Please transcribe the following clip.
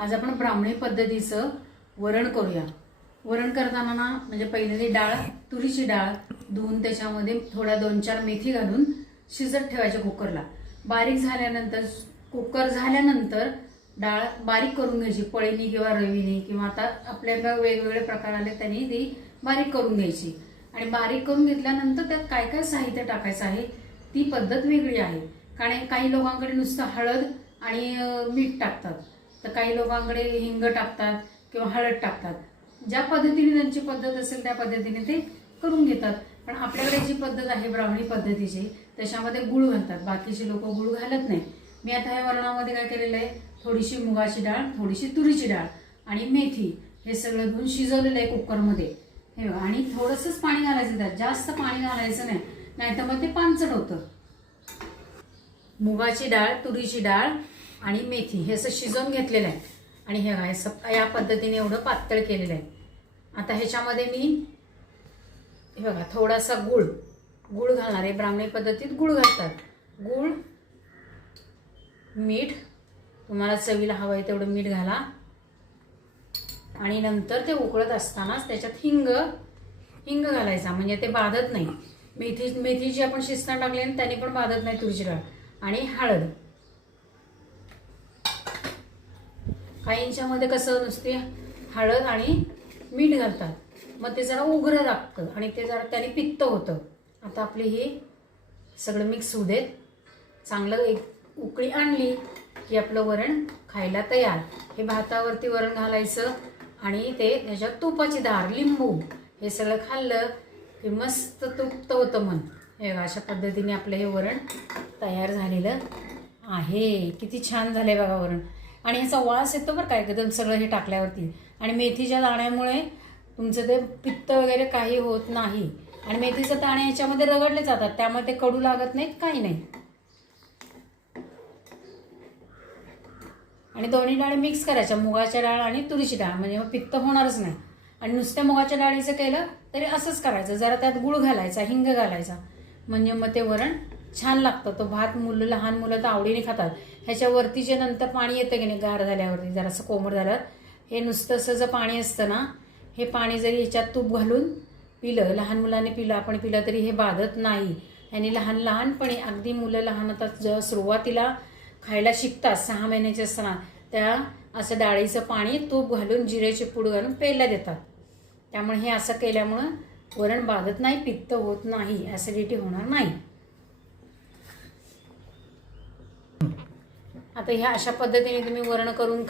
आज आपण ब्राह्मणी पद्धतीचं वरण करूया. वरण करताना ना म्हणजे पहिले डाळ तुरीची डाळ धुवून त्याच्यामध्ये थोड्या दोन चार मेथी घालून शिजत ठेवायच्या कुकरला. बारीक झाल्यानंतर कुकर झाल्यानंतर डाळ बारीक करून घ्यायची पळीनी किंवा रवीने किंवा आता आपल्या वेगवेगळे प्रकार आले त्यांनी ती बारीक करून घ्यायची. आणि बारीक करून घेतल्यानंतर त्यात काय काय साहित्य टाकायचं आहे ती पद्धत वेगळी आहे. कारण काही लोकांकडे नुसतं हळद आणि मीठ टाकतात. तर काही लोकांकडे हिंग टाकतात किंवा हळद टाकतात. ज्या पद्धतीने त्यांची पद्धत असेल त्या पद्धतीने ते करून घेतात. पण आपल्याकडे जी पद्धत आहे ब्राह्मणी पद्धतीची त्याच्यामध्ये गुळ घालतात. बाकीचे लोक गुळ घालत नाही. मी आता या वरणामध्ये काय केलेलं आहे? थोडीशी मुगाची डाळ थोडीशी तुरीची डाळ आणि मेथी हे सगळं धुवून शिजवलेलं आहे कुकरमध्ये. हे आणि थोडंसंच पाणी घालायचं त्यात. जास्त पाणी घालायचं नाही. नाहीतर मग ते पानचड होतं. मुगाची डाळ तुरीची डाळ आणि मेथी हे असं शिजवून घेतलेलं आहे. आणि हे बघा, हे या पद्धतीने एवढं पातळ केलेलं आहे. आता ह्याच्यामध्ये मी हे बघा थोडासा गुळ गुळ घालणार आहे. ब्राह्मणी पद्धतीत गुळ घालतात. गुळ मीठ तुम्हाला चवीला हवं आहे तेवढं मीठ घाला. आणि नंतर ते उकळत असतानाच त्याच्यात हिंग हिंग घालायचा म्हणजे ते बाधत नाही. मेथी मेथी जी आपण शिस्तान टाकली आणि त्याने पण बाधत नाही तुरीची डाळ. आणि हळद. काहींच्यामध्ये कसं नुसते हळद आणि मीठ घालतात. मग ते जरा उग्र लागतं आणि ते जरा त्याने पित्त होतं. आता आपली हे सगळं मिक्स होऊ देत. चांगलं एक उकळी आणली की आपलं वरण खायला तयार. हे भातावरती वरण घालायचं आणि ते त्याच्यात तुपाची धार लिंबू हे सगळं खाल्लं की मस्त तृप्त होतं मन. हे बघा, अशा पद्धतीने आपलं हे वरण तयार झालेलं आहे. किती छान झालं आहे बघा वरण. आणि ह्याचा वास येतो बरं काय एकदम सगळं हे टाकल्यावरती. आणि मेथीच्या दाण्यामुळे तुमचं ते पित्त वगैरे काही होत नाही. आणि मेथीचं दाणे याच्यामध्ये रगडले जातात त्यामुळे ते कडू लागत नाहीत काही नाही. आणि दोन्ही डाळी मिक्स करायच्या मुगाच्या डाळ आणि तुरीची डाळ म्हणजे मग पित्त होणारच नाही. आणि नुसत्या मुगाच्या डाळीचं केलं तरी असंच करायचं जरा त्यात गुळ घालायचा हिंग घालायचा म्हणजे मग ते वरण छान लागतं. तो भात मुलं लहान मुलं तर आवडीने खातात. ह्याच्यावरती जे नंतर पाणी येतं की नाही गार झाल्यावरती जरासं कोमट झाल्यावर हे नुसतं असं जर पाणी असतं ना हे पाणी जरी ह्याच्यात तूप घालून पिलं लहान मुलांनी पिलं आपण पिलं तरी हे बाधत नाही. आणि लहान लहानपणी अगदी मुलं लहान आता जेव्हा सुरुवातीला खायला शिकतात सहा महिन्याचे असताना त्या असं डाळीचं पाणी तूप घालून जिरेचे पूड घालून प्यायला देतात. त्यामुळे हे असं केल्यामुळं वरण बाधत नाही पित्त होत नाही ॲसिडिटी होणार नाही. आता ह्या अशा पद्धतीने तुम्ही वरण करून